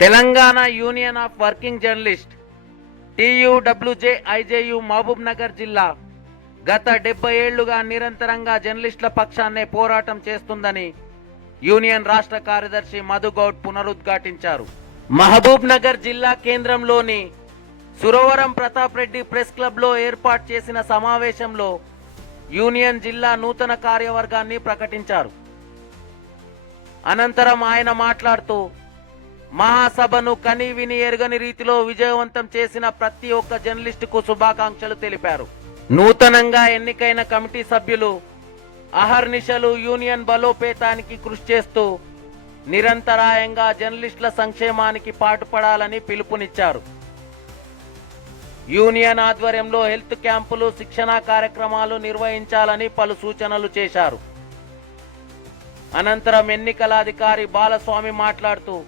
Telangana union of working journalist TUWJ IJU Mahabubnagar జిల్లా. గత డెబ్బై ఏళ్ళుగా నిరంతరంగా జర్నలిస్టుల పక్షాన్నే పోరాటం చేస్తుందని యూనియన్ రాష్ట్ర కార్యదర్శి మధుగౌడ్ పునరుద్ఘాటించారు. మహబూబ్ నగర్ జిల్లా కేంద్రంలోని సురవరం ప్రతాప్ రెడ్డి ప్రెస్ క్లబ్లో ఏర్పాటు చేసిన సమావేశంలో యూనియన్ జిల్లా నూతన కార్యవర్గాన్ని ప్రకటించారు. అనంతరం ఆయన మాట్లాడుతూ మహాసభను కని విని ఎరగని రీతిలో విజయవంతం చేసిన ప్రతి ఒక్క జర్నలిస్టుకు శుభాకాంక్షలు తెలిపారు. నూతనంగా ఎన్నికైన కమిటీ సభ్యులు అహర్నిశలు యూనియన్ బలోపేతానికి కృషి చేస్తూ నిరంతరాయంగా జర్నలిస్టుల సంక్షేమానికి పాటుపడాలని పిలుపునిచ్చారు. యూనియన్ ఆధ్వర్యంలో హెల్త్ క్యాంపులు శిక్షణా కార్యక్రమాలు నిర్వహించాలని పలు సూచనలు చేశారు. అనంతరం ఎన్నికల అధికారి బాలస్వామి మాట్లాడుతూ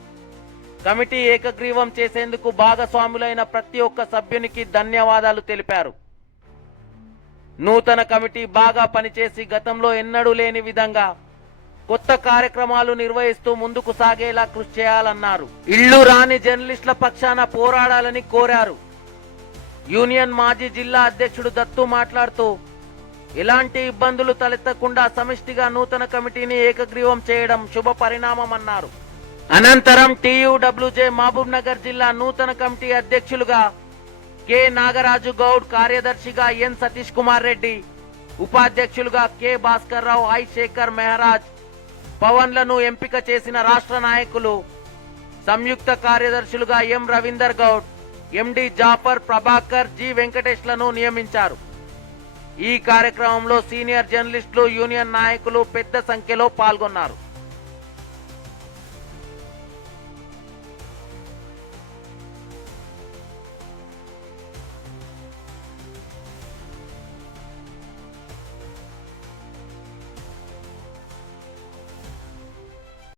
కమిటీ ఏకగ్రీవం చేసేందుకు భాగస్వాములైన ప్రతి ఒక్క సభ్యునికి ధన్యవాదాలు తెలిపారు. నూతన కమిటీ బాగా పనిచేసి గతంలో ఎన్నడూ లేని విధంగా కొత్త కార్యక్రమాలు నిర్వహిస్తూ ముందుకు సాగేలా కృషి చేయాలన్నారు. ఇళ్ళు రాని జర్నలిస్టుల పక్షాన పోరాడాలని కోరారు. యూనియన్ మాజీ జిల్లా అధ్యక్షుడు దత్తు మాట్లాడుతూ ఎలాంటి ఇబ్బందులు తలెత్తకుండా సమిష్టిగా నూతన కమిటీని ఏకగ్రీవం చేయడం శుభ పరిణామమన్నారు అనంతరం టీయూడబ్ల్యూజే మహబూబ్ నగర్ జిల్లా నూతన కమిటీ అధ్యక్షులుగా కె నాగరాజు గౌడ్ కార్యదర్శిగా ఎన్ సతీష్ కుమార్ రెడ్డి ఉపాధ్యక్షులుగా కె భాస్కర్ రావు ఐ శేఖర్ మెహరాజ్ పవన్లను ఎంపిక చేసిన రాష్ట్ర నాయకులు సంయుక్త కార్యదర్శులుగా M Ravinder Goud MD Jafar Prabhakar G వెంకటేష్లను నియమించారు. ఈ కార్యక్రమంలో సీనియర్ జర్నలిస్టులు యూనియన్ నాయకులు పెద్ద సంఖ్యలో పాల్గొన్నారు.